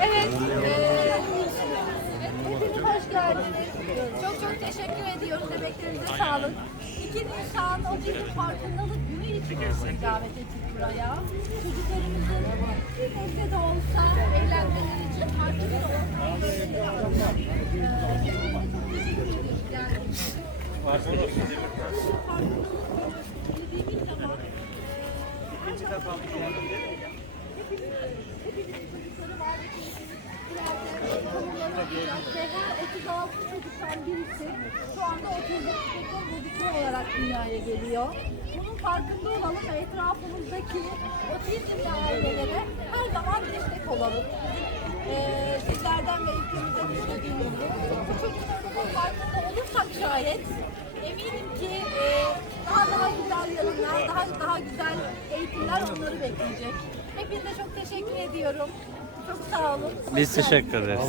Evet. eee, hepiniz hoş geldiniz. Çok çok teşekkür ediyorum. Emeklerinize sağlık. 2 Nisan Otizm Farkındalık Günü için davet ettik buraya. Çocuklarımızın bir nebze de olsa eğlenmeleri için farkında olan çok teşekkür ediyorum geldiğiniz için. Farkındalık Günü dediğimiz zaman eee, her zaman 36 çocuktan birisi şu anda otizm spektrum bozukluğu olarak dünyaya geliyor. Bunun farkında olalım ve etrafımızdaki otizmli ailelere her zaman destek olalım. Ee, sizlerden ve ülkemizden istediğimiz bu. Bu çocuklarımızın farkında olursak şayet eminim ki e, daha daha güzel yarınlar, daha daha güzel eğitimler onları bekleyecek. Hepinize çok teşekkür ediyorum. Çok sağ olun. Biz teşekkür ederiz.